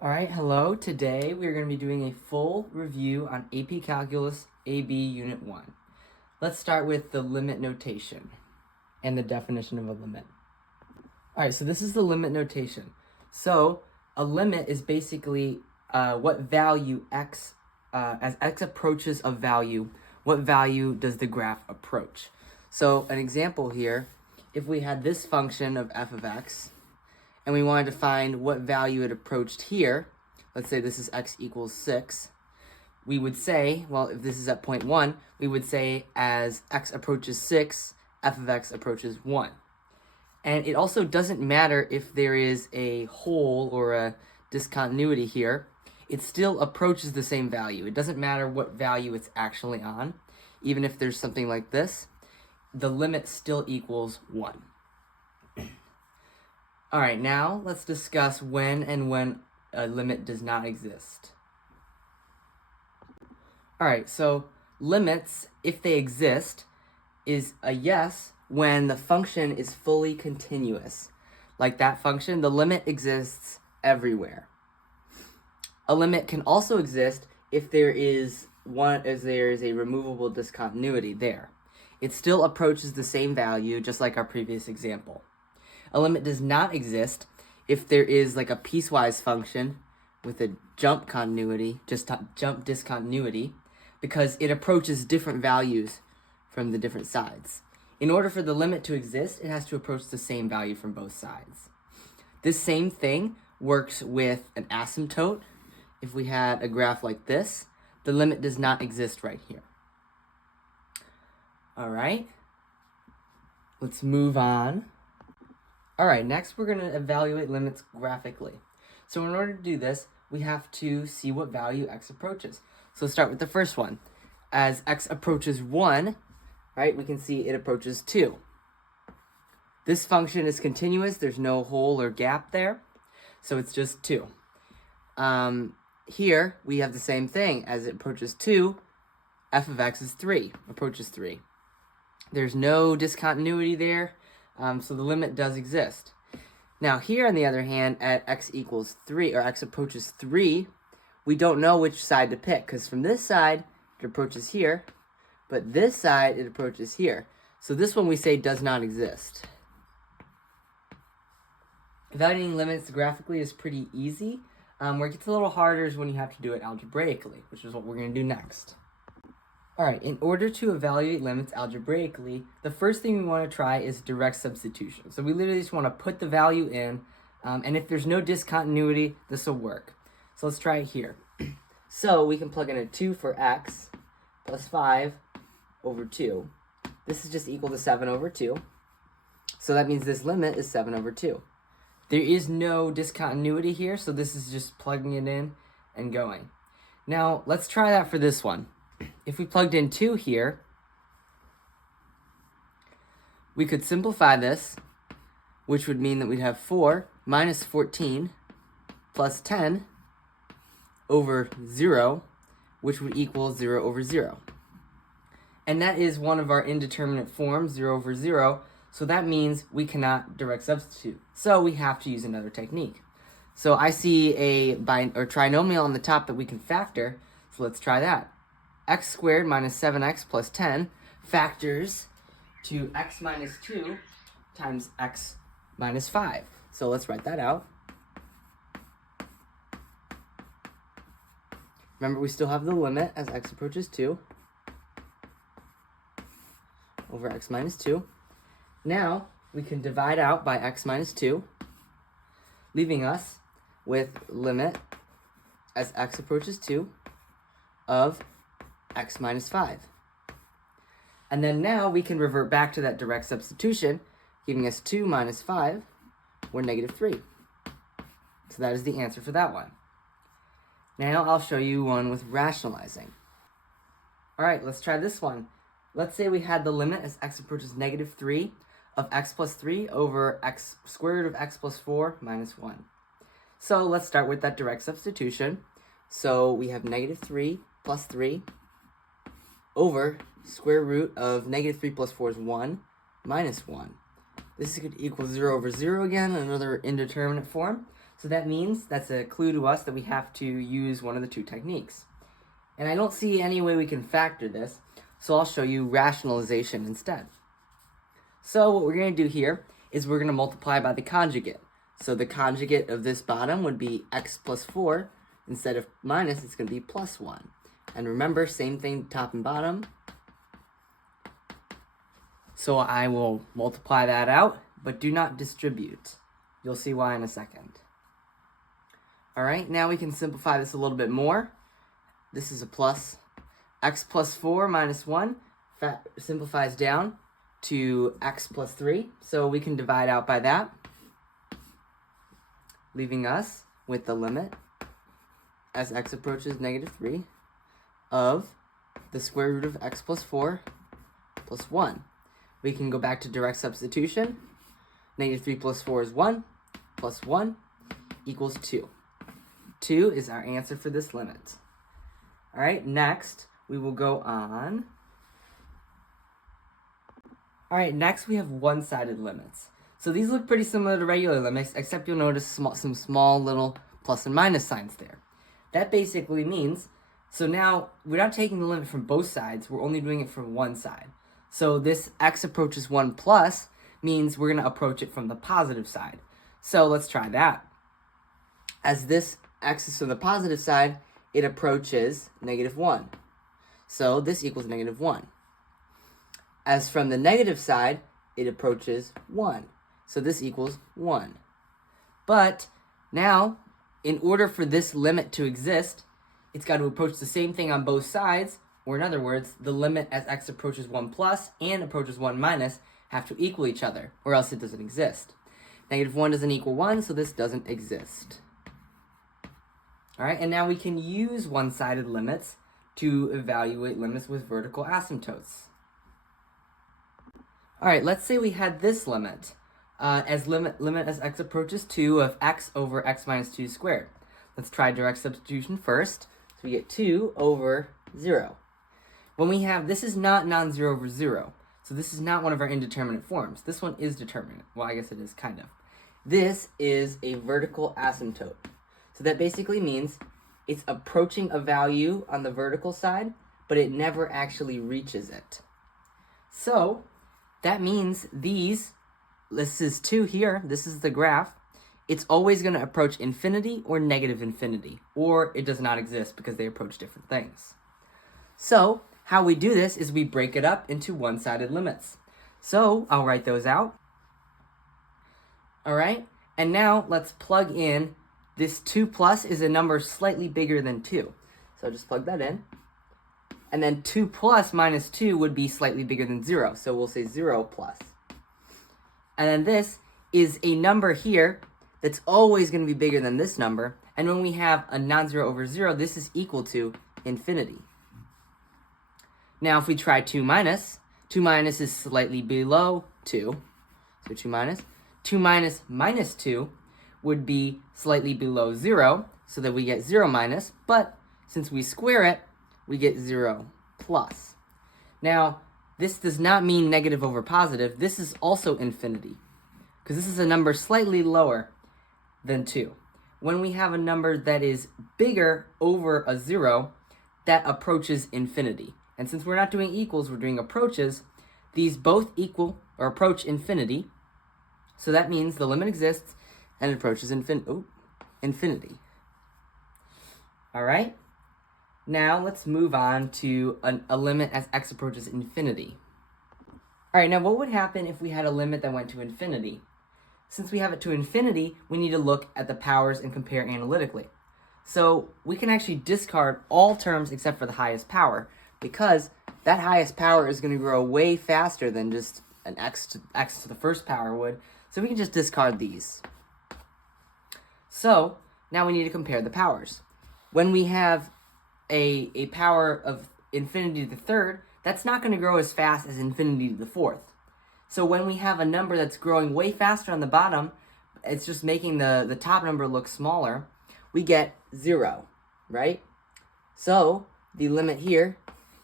All right, hello. Today we are going to be doing a full review on AP Calculus AB Unit 1. Let's start with the limit notation and the definition of a limit. All right, so this is the limit notation. So a limit is basically what value x, as x approaches a value, what value does the graph approach? So an example here, if we had this function of f of x, and we wanted to find what value it approached here, let's say this is x equals 6, we would say, well, if this is at point 1, we would say as x approaches 6, f of x approaches 1. And it also doesn't matter if there is a hole or a discontinuity here, it still approaches the same value. It doesn't matter what value it's actually on. Even if there's something like this, the limit still equals 1. All right, now let's discuss when a limit does not exist. All right, so limits, if they exist, is a yes when the function is fully continuous. Like that function, the limit exists everywhere. A limit can also exist if there is a removable discontinuity there. It still approaches the same value, just like our previous example. A limit does not exist if there is like a piecewise function with a jump continuity, jump discontinuity, because it approaches different values from the different sides. In order for the limit to exist, it has to approach the same value from both sides. This same thing works with an asymptote. If we had a graph like this, the limit does not exist right here. All right, let's move on. All right, next we're going to evaluate limits graphically. So in order to do this, we have to see what value x approaches. So let's start with the first one. As x approaches 1, right, we can see it approaches 2. This function is continuous. There's no hole or gap there, so it's just 2. Here, we have the same thing. As it approaches 2, f of x is 3, approaches 3. There's no discontinuity there. So the limit does exist. Now here, on the other hand, at x equals 3, or x approaches 3, we don't know which side to pick, because from this side, it approaches here, but this side, it approaches here. So this one we say does not exist. Evaluating limits graphically is pretty easy. Where it gets a little harder is when you have to do it algebraically, which is what we're going to do next. All right, in order to evaluate limits algebraically, the first thing we want to try is direct substitution. So we literally just want to put the value in, and if there's no discontinuity, this will work. So let's try it here. So we can plug in a 2 for x plus 5 over 2. This is just equal to 7 over 2. So that means this limit is 7 over 2. There is no discontinuity here, so this is just plugging it in and going. Now, let's try that for this one. If we plugged in 2 here, we could simplify this, which would mean that we'd have 4 minus 14 plus 10 over 0, which would equal 0 over 0. And that is one of our indeterminate forms, 0 over 0, so that means we cannot direct substitute. So we have to use another technique. So I see a trinomial on the top that we can factor, so let's try that. X squared minus 7x plus 10 factors to x minus 2 times x minus 5. So let's write that out. Remember, we still have the limit as x approaches 2 over x minus 2. Now, we can divide out by x minus 2, leaving us with limit as x approaches 2 of x minus 5. And then now we can revert back to that direct substitution, giving us 2 minus 5, or negative 3. So that is the answer for that one. Now I'll show you one with rationalizing. All right, let's try this one. Let's say we had the limit as x approaches negative 3 of x plus 3 over x squared of x plus 4 minus 1. So let's start with that direct substitution. So we have negative 3 plus 3 over square root of negative 3 plus 4 is 1 minus 1. This is going to equal 0 over 0 again, another indeterminate form. So that means that's a clue to us that we have to use one of the two techniques. And I don't see any way we can factor this, so I'll show you rationalization instead. So what we're going to do here is we're going to multiply by the conjugate. So the conjugate of this bottom would be x plus 4. Instead of minus, it's going to be plus 1. And remember, same thing top and bottom. So I will multiply that out, but do not distribute. You'll see why in a second. All right, now we can simplify this a little bit more. This is a plus. X plus 4 minus 1 simplifies down to x plus 3. So we can divide out by that, leaving us with the limit as x approaches negative 3 of the square root of x plus 4 plus 1. We can go back to direct substitution. Negative 3 plus 4 is 1, plus 1 equals 2. 2 is our answer for this limit. All right, next we will go on. All right, next we have one-sided limits. So these look pretty similar to regular limits, except you'll notice some small little plus and minus signs there. That basically means, so now we're not taking the limit from both sides, we're only doing it from one side. So this x approaches 1 plus means we're going to approach it from the positive side. So let's try that. As this x is from the positive side, it approaches negative 1. So this equals negative 1. As from the negative side, it approaches 1. So this equals 1. But now, in order for this limit to exist, it's got to approach the same thing on both sides, or in other words, the limit as x approaches 1 plus and approaches 1 minus have to equal each other, or else it doesn't exist. Negative 1 doesn't equal 1, so this doesn't exist. All right, and now we can use one-sided limits to evaluate limits with vertical asymptotes. All right, let's say we had this limit as limit as x approaches 2 of x over x minus 2 squared. Let's try direct substitution first. So we get 2 over 0. When we have, this is not non-zero over 0. So this is not one of our indeterminate forms. This one is determinate. Well, I guess it is kind of. This is a vertical asymptote. So that basically means it's approaching a value on the vertical side, but it never actually reaches it. So that means this is 2 here, this is the graph, it's always going to approach infinity or negative infinity, or it does not exist because they approach different things. So how we do this is we break it up into one-sided limits. So I'll write those out. All right, and now let's plug in. This 2 plus is a number slightly bigger than 2. So just plug that in. And then 2 plus minus 2 would be slightly bigger than 0. So we'll say 0 plus. And then this is a number here that's always going to be bigger than this number. And when we have a non-zero over 0, this is equal to infinity. Now if we try 2 minus is slightly below 2. So 2 minus minus 2 would be slightly below 0, so that we get 0 minus, but since we square it, we get 0 plus. Now, this does not mean negative over positive. This is also infinity, because this is a number slightly lower than 2. When we have a number that is bigger over a 0, that approaches infinity. And since we're not doing equals, we're doing approaches, these both equal or approach infinity, so that means the limit exists and it approaches infinity. All right? Now let's move on to a limit as x approaches infinity. All right, now what would happen if we had a limit that went to infinity? Since we have it to infinity, we need to look at the powers and compare analytically. So we can actually discard all terms except for the highest power, because that highest power is going to grow way faster than just an x to the first power would. So we can just discard these. So now we need to compare the powers. When we have a power of infinity to the third, that's not going to grow as fast as infinity to the fourth. So when we have a number that's growing way faster on the bottom, it's just making the top number look smaller, we get 0, right? So the limit here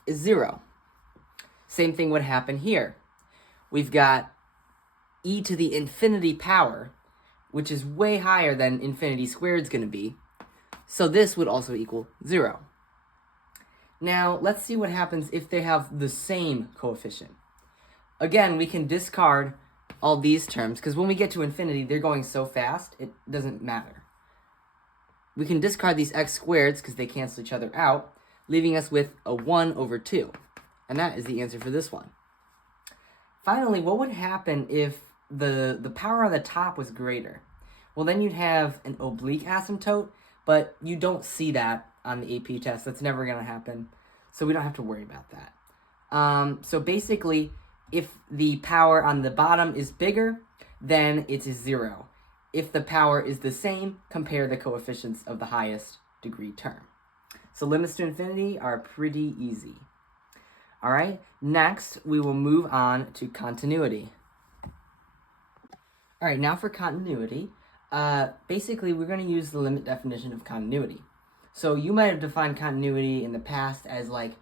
is 0. Same thing would happen here. We've got e to the infinity power. which is way higher than infinity squared is going to be. So this would also equal 0. Now, let's see what happens if they have the same coefficient. Again, we can discard all these terms, because when we get to infinity, they're going so fast, it doesn't matter. We can discard these x squareds, because they cancel each other out, leaving us with a 1 over 2. And that is the answer for this one. Finally, what would happen if the power on the top was greater? Well, then you'd have an oblique asymptote, but you don't see that on the AP test. That's never going to happen, so we don't have to worry about that. So basically, if the power on the bottom is bigger, then it's a 0. If the power is the same, compare the coefficients of the highest degree term. So limits to infinity are pretty easy. All right, next we will move on to continuity. All right, now for continuity, basically we're going to use the limit definition of continuity. So you might have defined continuity in the past as like,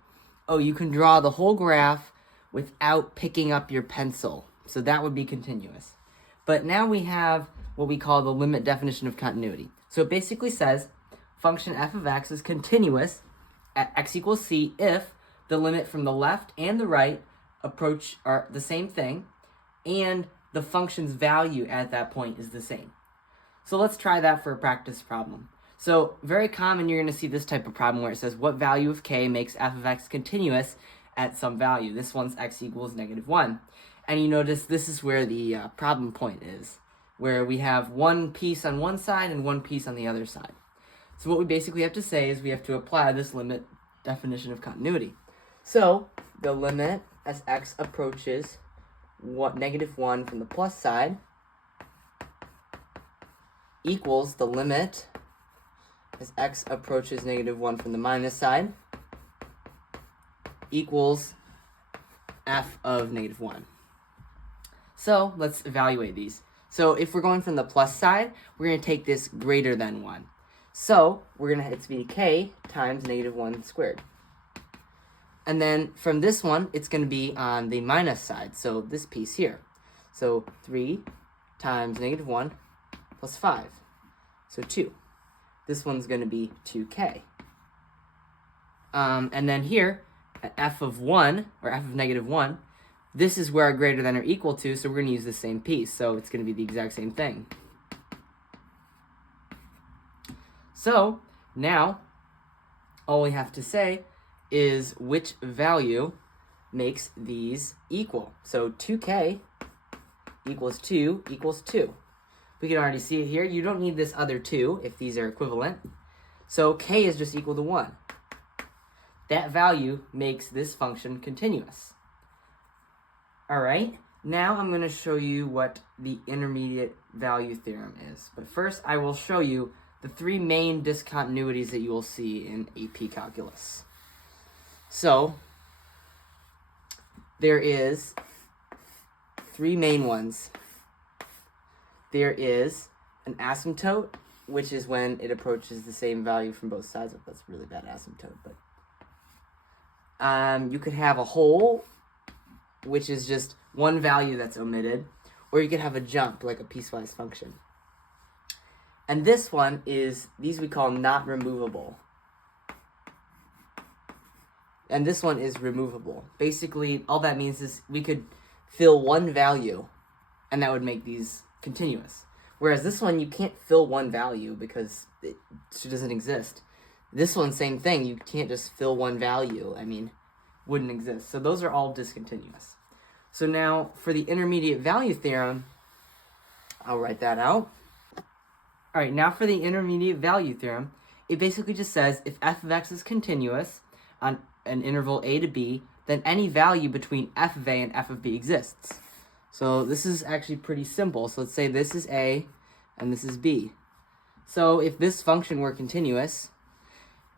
oh, you can draw the whole graph without picking up your pencil. So that would be continuous. But now we have what we call the limit definition of continuity. So it basically says function f of x is continuous at x equals c if the limit from the left and the right approach are the same thing, and the function's value at that point is the same. So let's try that for a practice problem. So very common, you're going to see this type of problem where it says what value of k makes f of x continuous at some value. This one's x equals -1. And you notice this is where the problem point is, where we have one piece on one side and one piece on the other side. So what we basically have to say is we have to apply this limit definition of continuity. So the limit as x approaches -1 from the plus side equals the limit as x approaches -1 from the minus side equals f of -1. So let's evaluate these. So if we're going from the plus side, we're going to take this greater than 1. So we're going to it's be k times -1 squared. And then from this one, it's going to be on the minus side, so this piece here. So 3 times -1 plus 5, so 2. This one's going to be 2k. And then here, at f of 1, or f of -1, this is where our greater than or equal to, so we're going to use the same piece, so it's going to be the exact same thing. So now, all we have to say is which value makes these equal. So 2k equals 2 equals 2. We can already see it here. You don't need this other 2 if these are equivalent. So k is just equal to 1. That value makes this function continuous. All right, now I'm going to show you what the intermediate value theorem is. But first, I will show you the 3 main discontinuities that you will see in AP Calculus. So, there is 3 main ones. There is an asymptote, which is when it approaches the same value from both sides. That's really bad asymptote, but you could have a hole, which is just one value that's omitted, or you could have a jump, like a piecewise function. And this one is, these we call not removable. And this one is removable. Basically, all that means is we could fill one value, and that would make these continuous. Whereas this one, you can't fill one value because it doesn't exist. This one, same thing. You can't just fill one value. I mean, wouldn't exist. So those are all discontinuous. So now, for the intermediate value theorem, I'll write that out. All right, now for the intermediate value theorem, it basically just says if f of x is continuous on an interval a to b, then any value between f of a and f of b exists. So this is actually pretty simple. So let's say this is a and this is b. So if this function were continuous,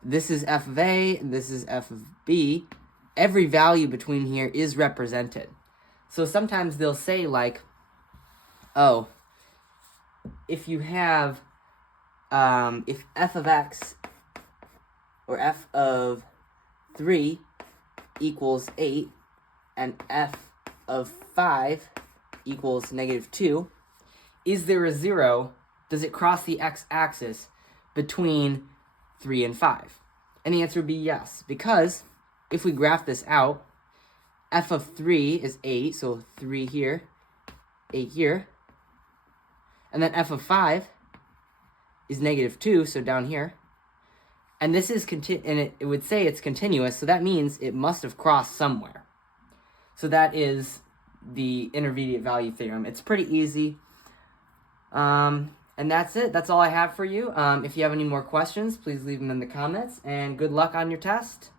this is f of a and this is f of b, every value between here is represented. So sometimes they'll say like, oh, if you have, if f of x or f of 3 equals 8 and f of 5 equals -2, is there a 0 does it cross the x-axis between 3 and 5? And the answer would be yes, because if we graph this out, f of 3 is 8, so 3 here, 8 here. And then f of 5 is -2, so down here. And this is and it would say it's continuous, so that means it must have crossed somewhere. So that is the intermediate value theorem. It's pretty easy. And that's it. That's all I have for you. If you have any more questions, please leave them in the comments. And good luck on your test.